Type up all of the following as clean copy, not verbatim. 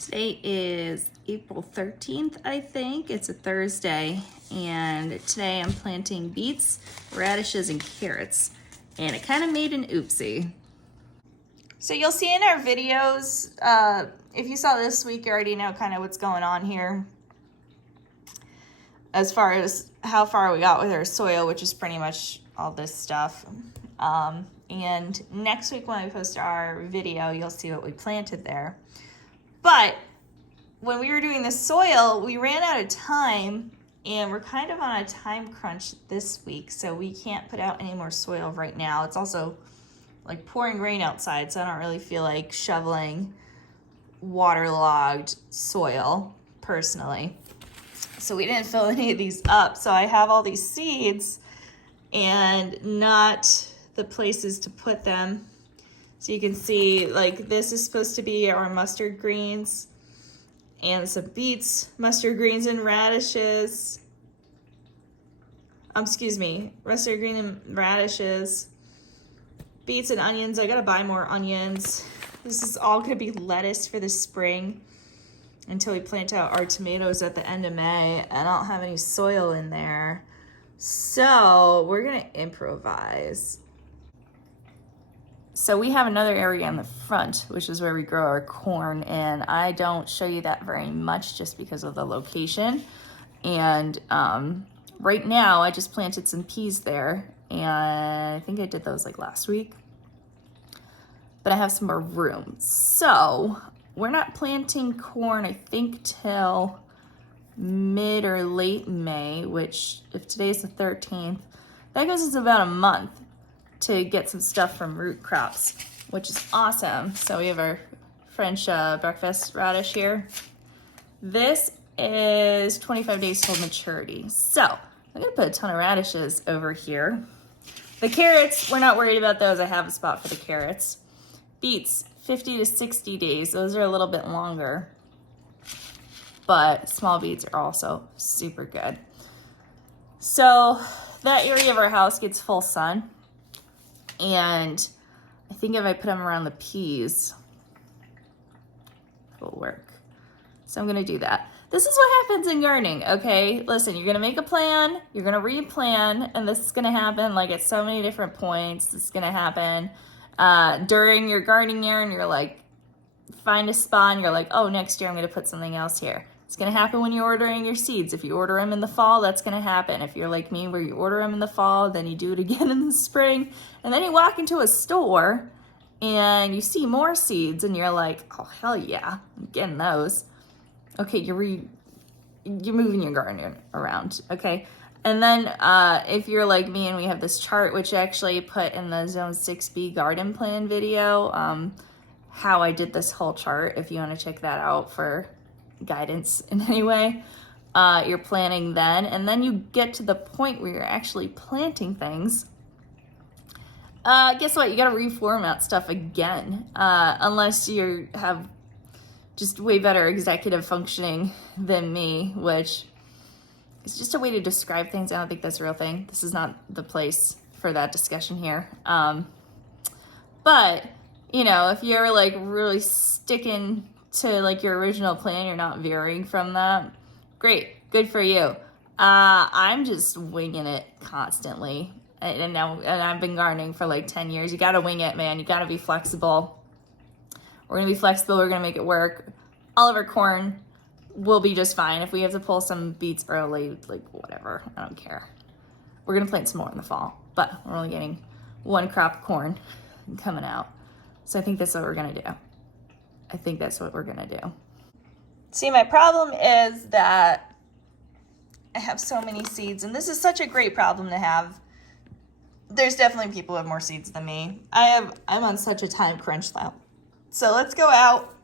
Today is April 13th, I think. It's a Thursday, and today I'm planting beets, radishes, and carrots. And it kind of made an oopsie. So you'll see in our videos, if you saw this week, you already know kind of what's going on here as far as how far we got with our soil, which is pretty much all this stuff. And next week when we post our video, you'll see what we planted there. But when we were doing the soil, we ran out of time, and we're kind of on a time crunch this week, so we can't put out any more soil right now. It's also like pouring rain outside, so I don't really feel like shoveling waterlogged soil personally. So we didn't fill any of these up. So I have all these seeds and not the places to put them. So you can see, like, this is supposed to be our mustard greens and some beets, mustard greens and radishes. Mustard green and radishes, beets and onions. I gotta buy more onions. This is all gonna be lettuce for the spring until we plant out our tomatoes at the end of May. I don't have any soil in there, so we're gonna improvise. So we have another area in the front, which is where we grow our corn, and I don't show you that very much just because of the location. And right now I just planted some peas there, and I think I did those like last week, but I have some more room. So we're not planting corn, I think, till mid or late May, which if today's the 13th, that gives us about a month to get some stuff from Root Crops, which is awesome. So we have our French breakfast radish here. This is 25 days till maturity. So I'm gonna put a ton of radishes over here. The carrots, we're not worried about those. I have a spot for the carrots. Beets, 50 to 60 days. Those are a little bit longer, but small beets are also super good. So that area of our house gets full sun. And I think if I put them around the peas, it'll work. So I'm gonna do that. This is what happens in gardening, okay? Listen, you're gonna make a plan, you're gonna replan, and this is gonna happen like at so many different points. This is gonna happen during your gardening year, and you're like, find a spot, and you're like, oh, next year I'm gonna put something else here. It's gonna happen when you're ordering your seeds. If you order them in the fall, that's gonna happen. If you're like me, where you order them in the fall, then you do it again in the spring, and then you walk into a store and you see more seeds, and you're like, oh, hell yeah, I'm getting those. Okay, you're moving your garden around, okay? And then if you're like me, and we have this chart, which I actually put in the Zone 6B garden plan video, how I did this whole chart, if you wanna check that out for guidance in any way. You're planning then, and then you get to the point where you're actually planting things. Guess what? You gotta reformat stuff again, unless you have just way better executive functioning than me, which is just a way to describe things. I don't think that's a real thing. This is not the place for that discussion here. But you know, if you're like really sticking to like your original plan, you're not veering from that, great, good for you. I'm just winging it constantly, and I've been gardening for like 10 years. You gotta wing it, man. You gotta be flexible. We're gonna be flexible, we're gonna make it work. All of our corn will be just fine. If we have to pull some beets early, like whatever, I don't care. We're gonna plant some more in the fall, but we're only getting one crop of corn coming out. So I think that's what we're gonna do. See, my problem is that I have so many seeds, and this is such a great problem to have. There's definitely people who have more seeds than me. I'm on such a time crunch now. So let's go out.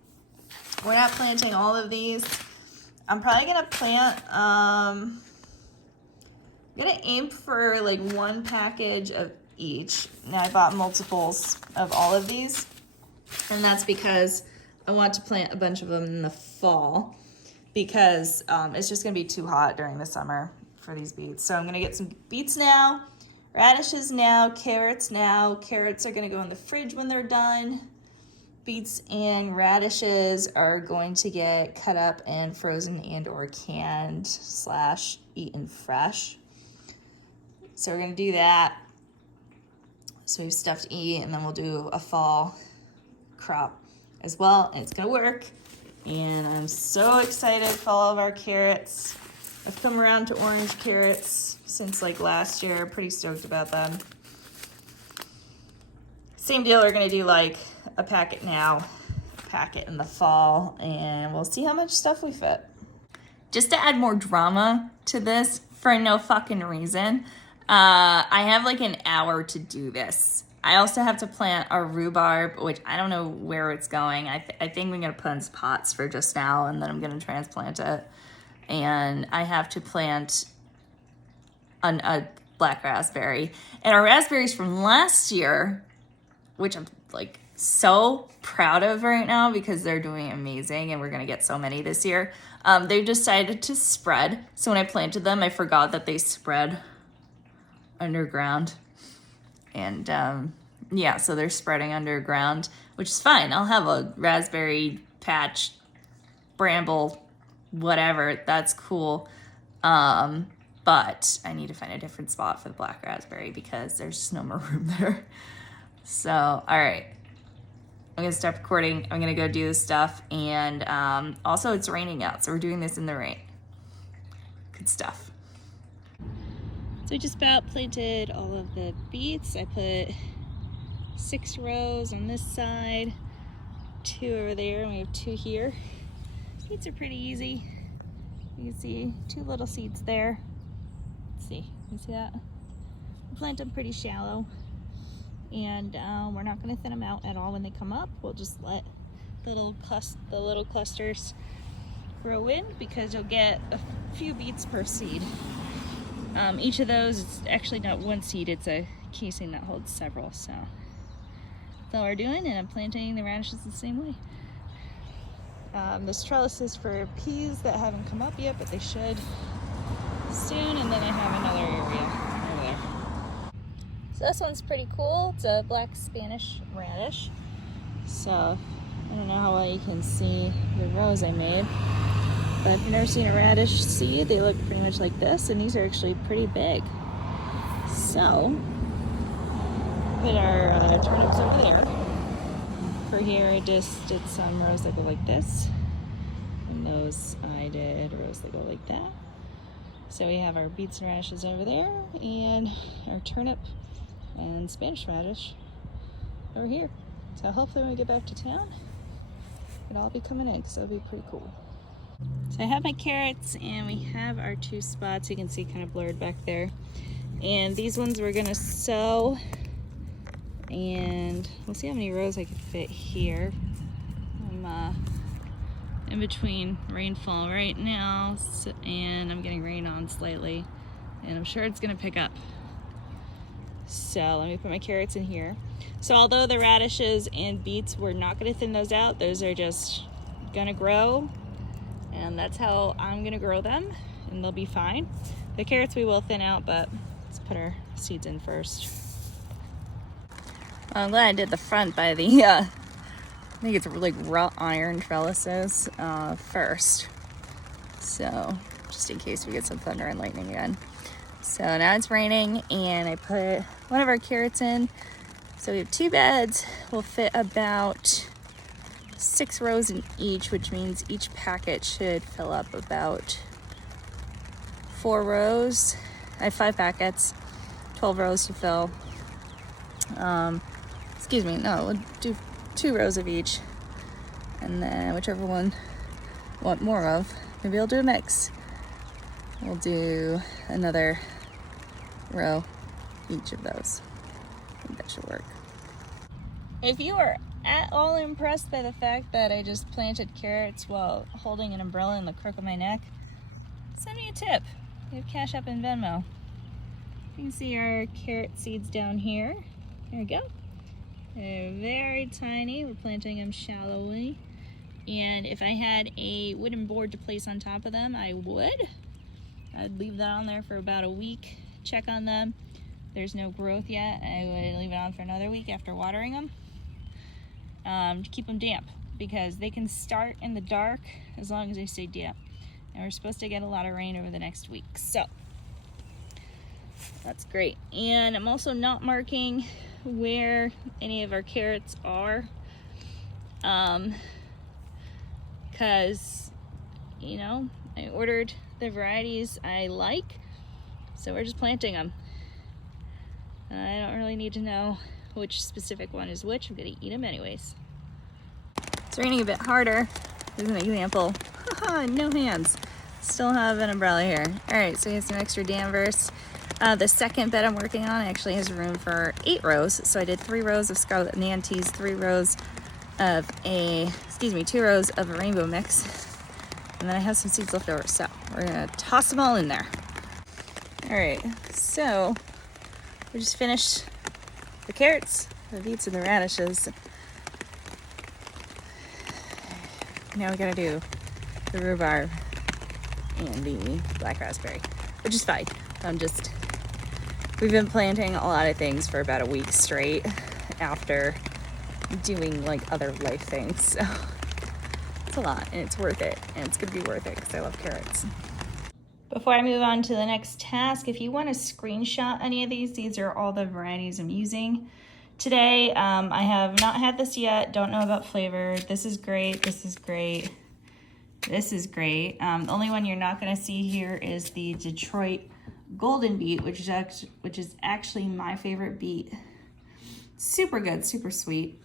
We're not planting all of these. I'm probably gonna plant, I'm gonna aim for like one package of each. Now I bought multiples of all of these, and that's because I want to plant a bunch of them in the fall, because it's just gonna be too hot during the summer for these beets. So I'm gonna get some beets now, radishes now, carrots now. Carrots are gonna go in the fridge when they're done. beets and radishes are going to get cut up and frozen and or canned / eaten fresh. So we're gonna do that. So we have stuff to eat, and then we'll do a fall crop as well, and it's gonna work. And I'm so excited for all of our carrots. I've come around to orange carrots since like last year. Pretty stoked about them. Same deal, we're gonna do like a packet now, a packet in the fall, and we'll see how much stuff we fit. Just to add more drama to this, for no fucking reason, I have like an hour to do this. I also have to plant our rhubarb, which I don't know where it's going. I think we're gonna put in pots for just now, and then I'm gonna transplant it. And I have to plant a black raspberry. And our raspberries from last year, which I'm like so proud of right now because they're doing amazing and we're gonna get so many this year. They've decided to spread. So when I planted them, I forgot that they spread underground. And yeah, so they're spreading underground, which is fine. I'll have a raspberry patch, bramble, whatever, that's cool. But I need to find a different spot for the black raspberry because there's just no more room there. So, all right, I'm gonna stop recording. I'm gonna go do this stuff. And also it's raining out, so we're doing this in the rain. Good stuff. So I just about planted all of the beets. I put 6 rows on this side, 2 over there, and we have 2 here. Beets are pretty easy. You can see 2 little seeds there. Let's see, you see that? I plant them pretty shallow. And we're not going to thin them out at all when they come up. We'll just let the little clusters grow in because you'll get a few beets per seed. Each of those is actually not one seed, it's a casing that holds several. So that's all we're doing, and I'm planting the radishes the same way. This trellis is for peas that haven't come up yet, but they should soon. And then I have another area over there. So this one's pretty cool. It's a black Spanish radish. So I don't know how well you can see the rows I made, but if you've never seen a radish seed, they look pretty much like this, and these are actually pretty big. So put our turnips over there. For here, I just did some rows that go like this, and those I did rows that go like that. So we have our beets and radishes over there, and our turnip and Spanish radish over here. So hopefully when we get back to town, it'll all be coming in, so it'll be pretty cool. So I have my carrots, and we have our 2 spots. You can see kind of blurred back there. And these ones we're gonna sow, and we'll see how many rows I can fit here. I'm in between rainfall right now, and I'm getting rain on slightly, and I'm sure it's gonna pick up. So let me put my carrots in here. So although the radishes and beets, we're not gonna thin those out, those are just gonna grow, and that's how I'm gonna grow them, and they'll be fine. The carrots we will thin out, but let's put our seeds in first. I'm glad I did the front by the, I think it's like wrought iron trellises first. So just in case we get some thunder and lightning again. So now it's raining, and I put one of our carrots in. So we have 2 beds. We'll fit about 6 rows in each, which means each packet should fill up about 4 rows. I have 5 packets, 12 rows to fill. Excuse me, no, we'll do 2 rows of each. And then whichever one I want more of, maybe I'll do a mix. We'll do another row each of those. I think that should work. If you are at all impressed by the fact that I just planted carrots while holding an umbrella in the crook of my neck, send me a tip. We have Cash App and Venmo. You can see our carrot seeds down here. There we go. They're very tiny. We're planting them shallowly. And if I had a wooden board to place on top of them, I would. I'd leave that on there for about a week, check on them. There's no growth yet, I would leave it on for another week after watering them. to keep them damp, because they can start in the dark as long as they stay damp. And we're supposed to get a lot of rain over the next week, so that's great. And I'm also not marking where any of our carrots are, because, you know, I ordered the varieties I like, so we're just planting them. I don't really need to know which specific one is which. I'm gonna eat them anyways. It's raining a bit harder. Here's an example. Haha, no hands. Still have an umbrella here. All right, so we have some extra Danvers. The second bed I'm working on actually has room for 8 rows. So I did 3 rows of Scarlet Nantes, 2 rows of a rainbow mix. And then I have some seeds left over, so we're gonna toss them all in there. All right, so we just finished the carrots, the beets, and the radishes. Now we gotta do the rhubarb and the black raspberry, which is fine. We've been planting a lot of things for about a week straight after doing like other life things, so it's a lot and it's worth it, and it's gonna be worth it because I love carrots. Before I move on to the next task, if you want to screenshot any of these are all the varieties I'm using today. I have not had this yet, don't know about flavor. This is great, this is great, this is great. The only one you're not going to see here is the Detroit Golden Beet, which is actually my favorite beet. Super good, super sweet.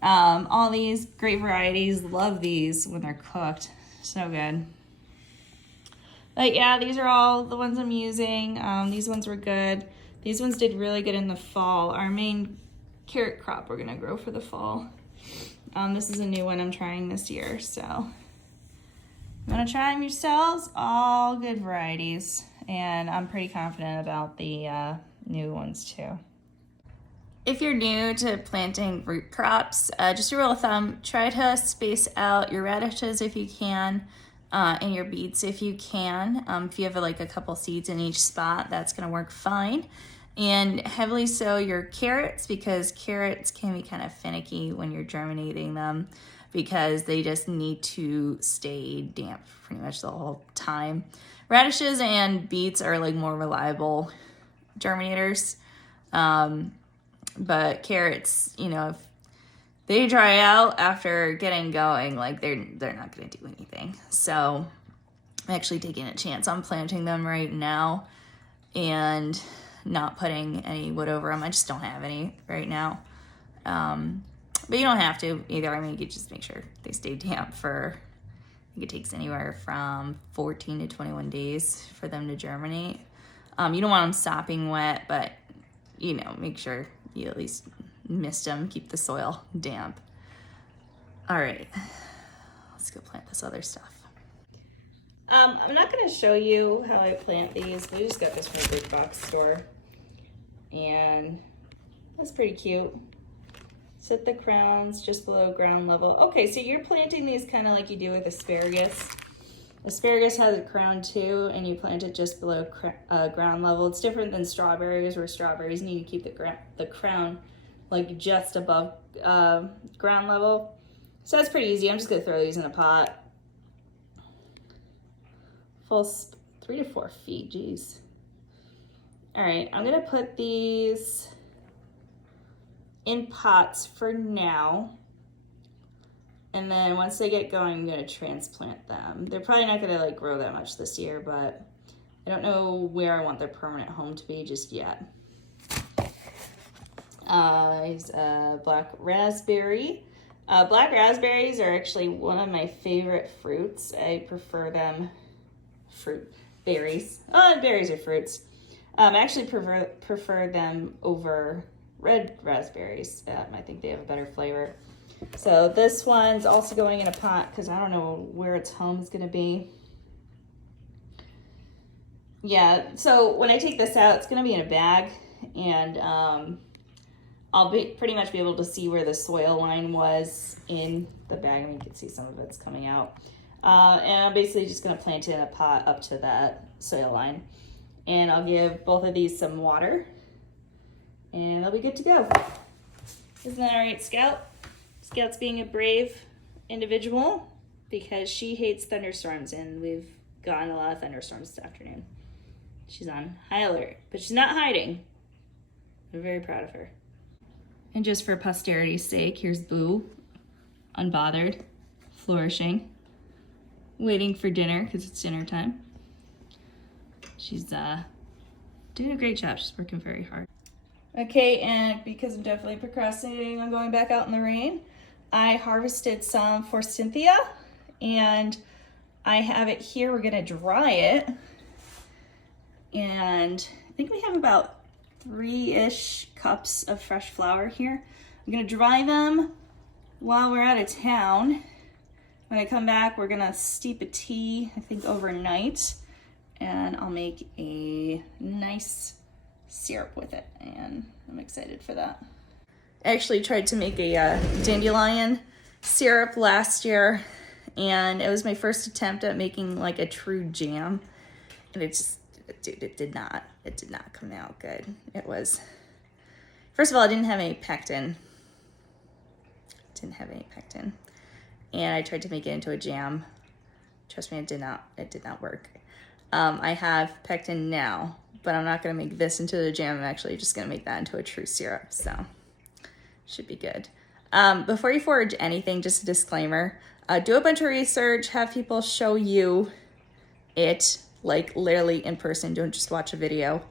All these great varieties, love these when they're cooked, so good. But yeah, these are all the ones I'm using. These ones were good. These ones did really good in the fall. Our main carrot crop we're gonna grow for the fall. This is a new one I'm trying this year, so I'm gonna try them yourselves. All good varieties, and I'm pretty confident about the new ones too. If you're new to planting root crops, just a rule of thumb, try to space out your radishes if you can, and your beets if you can. If you have like a couple seeds in each spot, that's gonna work fine. And heavily sow your carrots, because carrots can be kind of finicky when you're germinating them, because they just need to stay damp pretty much the whole time. Radishes and beets are like more reliable germinators. But carrots, you know, if they dry out after getting going, like they're not going to do anything. So I'm actually taking a chance on planting them right now and not putting any wood over them. I just don't have any right now. But you don't have to either. I mean, you could just make sure they stay damp for, I think it takes anywhere from 14 to 21 days for them to germinate. You don't want them sopping wet, but you know, make sure you at least mist them, keep the soil damp. All right, let's go plant this other stuff. I'm not gonna show you how I plant these. We just got this from a big box store, and that's pretty cute. Set the crowns just below ground level. Okay, so you're planting these kind of like you do with asparagus. Asparagus has a crown too, and you plant it just below ground level. It's different than strawberries, where strawberries need to keep the crown like just above ground level. So that's pretty easy. I'm just gonna throw these in a pot. Full 3 to 4 feet, geez. All right, I'm gonna put these in pots for now. And then once they get going, I'm gonna transplant them. They're probably not gonna like grow that much this year, but I don't know where I want their permanent home to be just yet. Here's a black raspberry. Black raspberries are actually one of my favorite fruits. I prefer them, berries. Oh, berries are fruits. I actually prefer them over red raspberries. I think they have a better flavor. So this one's also going in a pot because I don't know where its home is gonna be. Yeah, so when I take this out, it's gonna be in a bag, and I'll pretty much be able to see where the soil line was in the bag. I mean, you can see some of it's coming out. And I'm basically just gonna plant it in a pot up to that soil line. And I'll give both of these some water, and they'll be good to go. Isn't that all right, Scout? Scout's being a brave individual because she hates thunderstorms, and we've gotten a lot of thunderstorms this afternoon. She's on high alert, but she's not hiding. We're very proud of her. And just for posterity's sake, here's Boo, unbothered, flourishing, waiting for dinner because it's dinner time. She's doing a great job. She's working very hard. Okay, and because I'm definitely procrastinating on going back out in the rain, I harvested some for Cynthia, and I have it here. We're gonna dry it. And I think we have about 3-ish cups of fresh flour here. I'm gonna dry them while we're out of town. When I come back, we're gonna steep a tea, I think overnight, and I'll make a nice syrup with it, and I'm excited for that. I actually tried to make a dandelion syrup last year, and it was my first attempt at making like a true jam, and it did not come out good. It was, first of all, I didn't have any pectin. And I tried to make it into a jam. Trust me, it did not work. I have pectin now, but I'm not gonna make this into a jam. I'm actually just gonna make that into a true syrup, so should be good. Before you forage anything, just a disclaimer, do a bunch of research, have people show you it, like literally in person, don't just watch a video,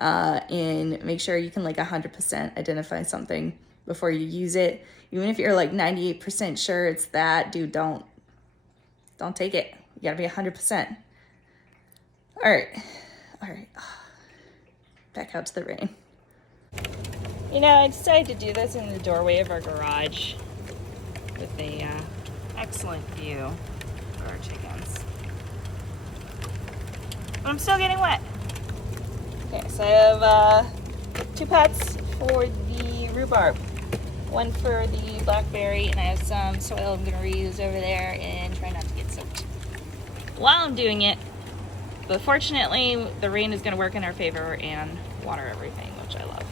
and make sure you can like 100% identify something before you use it. Even if you're like 98% sure it's that, dude, don't take it. You gotta be 100%. All right, back out to the rain. You know, I decided to do this in the doorway of our garage with a excellent view for our chickens. But I'm still getting wet. Okay, so I have 2 pots for the rhubarb, 1 for the blackberry, and I have some soil I'm gonna reuse over there and try not to get soaked while I'm doing it. But fortunately, the rain is gonna work in our favor and water everything, which I love.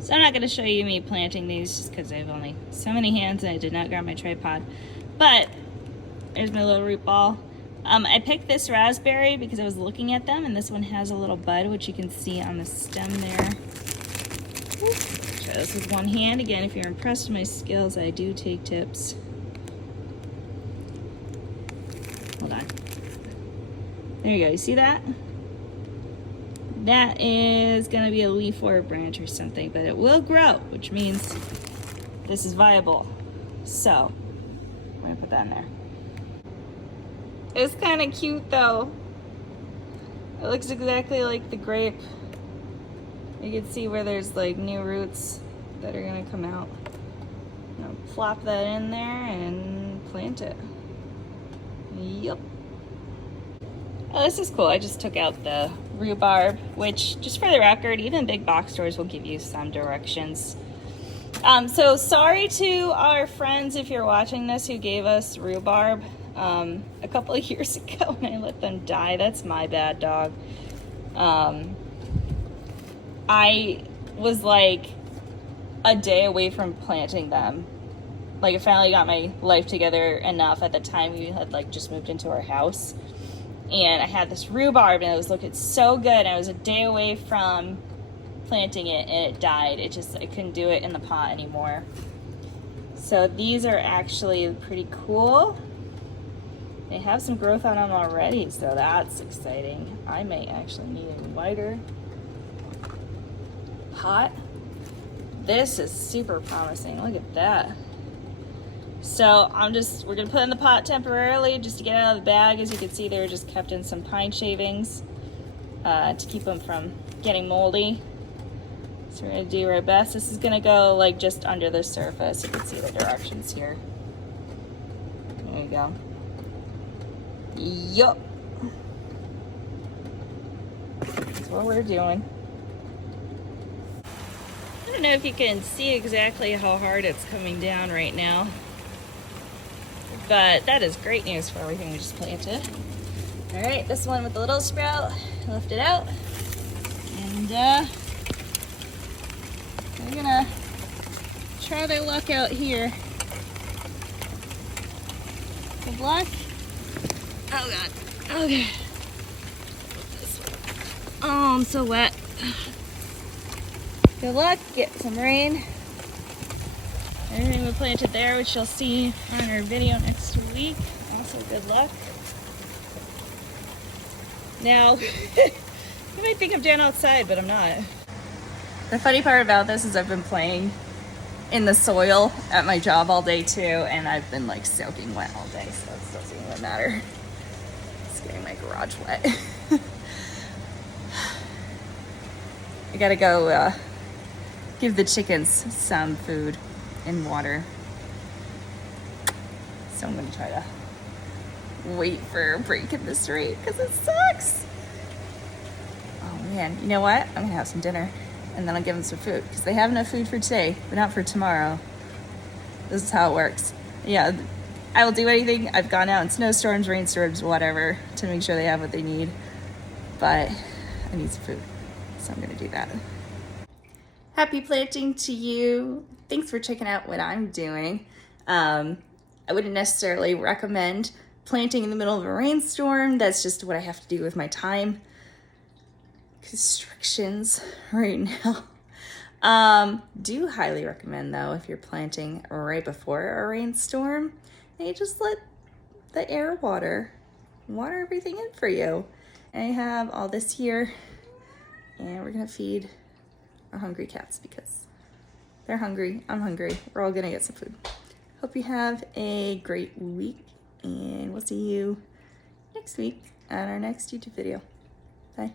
So I'm not gonna show you me planting these just because I have only so many hands and I did not grab my tripod. But there's my little root ball. I picked this raspberry because I was looking at them, and this one has a little bud, which you can see on the stem there. Try this with one hand. Again, if you're impressed with my skills, I do take tips. Hold on. There you go, you see that? That is gonna be a leaf or a branch or something, but it will grow, which means this is viable. So, I'm gonna put that in there. It's kind of cute though. It looks exactly like the grape. You can see where there's like new roots that are gonna come out. I'm gonna plop that in there and plant it. Yup. Oh, this is cool. I just took out the rhubarb, which, just for the record, even big box stores will give you some directions. So sorry to our friends, if you're watching this, who gave us rhubarb a couple of years ago and I let them die. That's my bad, dog. I was like a day away from planting them. Like, I finally got my life together enough. At the time, we had like just moved into our house, and I had this rhubarb and it was looking so good. I was a day away from planting it and it died. I couldn't do it in the pot anymore. So these are actually pretty cool. They have some growth on them already, so that's exciting. I may actually need a wider pot. This is super promising. Look at that. So we're gonna put it in the pot temporarily just to get it out of the bag. As you can see, they're just kept in some pine shavings to keep them from getting moldy. So we're gonna do our best. This is gonna go like just under the surface. You can see the directions here. There you go. Yup. That's what we're doing. I don't know if you can see exactly how hard it's coming down right now, but that is great news for everything we just planted. All right, this one with the little sprout, lift it out, and we're gonna try their luck out here. Good luck. Oh God. Okay. Oh, I'm so wet. Good luck. Get some rain. Everything we planted there, which you'll see on our video next week. Also, good luck. Now, you might think I'm down outside, but I'm not. The funny part about this is I've been playing in the soil at my job all day too, and I've been like soaking wet all day, so it doesn't even matter. Just getting my garage wet. I gotta go give the chickens some food and water. So I'm gonna try to wait for a break in this rate because it sucks. Oh man, you know what? I'm gonna have some dinner and then I'll give them some food because they have enough food for today, but not for tomorrow. This is how it works. Yeah, I will do anything. I've gone out in snowstorms, rainstorms, whatever, to make sure they have what they need, but I need some food, so I'm gonna do that. Happy planting to you. Thanks for checking out what I'm doing. I wouldn't necessarily recommend planting in the middle of a rainstorm. That's just what I have to do with my time constrictions right now. Do highly recommend though, if you're planting right before a rainstorm, and you just let the air water everything in for you. And I have all this here, and we're gonna feed our hungry cats because they're hungry, I'm hungry, we're all gonna get some food. Hope you have a great week, and we'll see you next week on our next YouTube video. Bye.